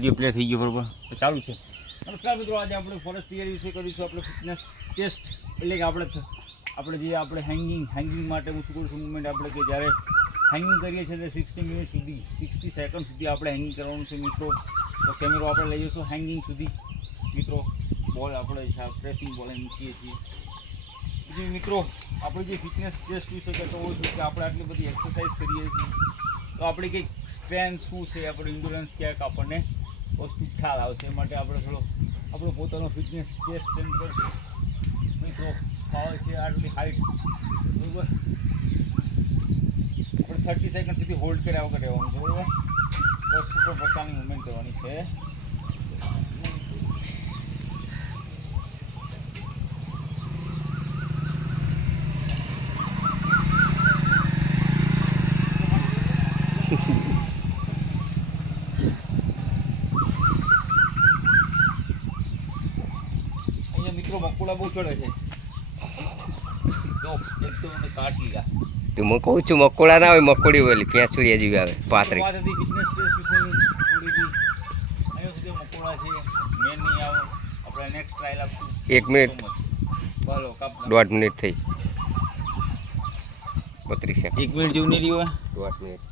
Audio play થઈ ગયો બરાબર તો ચાલુ છે. નમસ્કાર મિત્રો, આજે આપણે ફોરેસ્ટ થિયરી વિશે કરીશું. આપણે ફિટનેસ ટેસ્ટ એટલે કે આપણે હેંગિંગ માટે હું શું કરું છું મુવમેન્ટ આપણે કે જ્યારે હેંગિંગ કરીએ છીએ તો 60 મિનિટ સુધી 60 સેકન્ડ સુધી આપણે હેંગિંગ કરવાનું છે મિત્રો. તો કેમેરો આપણે લઈ જઈશું હેંગિંગ સુધી મિત્રો. બોલ આપણે પ્રેસિંગ બોલ મૂકીએ છીએ. પછી મિત્રો આપણે જે ફિટનેસ ટેસ્ટ વિશે કહેતો હોઉં છું કે આપણે આટલી બધી એક્સરસાઇઝ કરીએ છીએ તો આપણી કંઈક સ્ટ્રેન્થ શું છે, આપણે ઇન્ડ્યોરન્સ ક્યાંક આપણને વસ્તુ ખ્યાલ આવશે. એ માટે આપણે થોડો આપણો પોતાનો ફિટનેસ ટેસ્ટ કરશું મિત્રો. ફાવે છે આટલી હાઈટ બરાબર, આપણે 30 સેકન્ડ સુધી હોલ્ડ કર્યા વગર રહેવાનું છે બરાબર. 10% મૂવમેન્ટ કરવાની છે. અહીંયા મિત્રો મકોડા બહુ ચડે છે. જો એક તો મને કાટ લીધા. તું હું કહું છું મકોડા ના હોય, મકોડી હોય ક્યાં છુરિયા જેવી આવે પાતળી. વાત હતી ફિટનેસ ટેસ્ટ વિશેની થોડી બી. અહીંયા સુધી મકોડા છે, મેન નહીં આવે. આપણે નેક્સ્ટ ટ્રાયલ આપશું. 1 મિનિટ બોલો કાપ 1.5 મિનિટ થઈ 32 સેકન્ડ 1 મિનિટ જેવું નહીં રહ્યું હોય. 1.5 મિનિટ.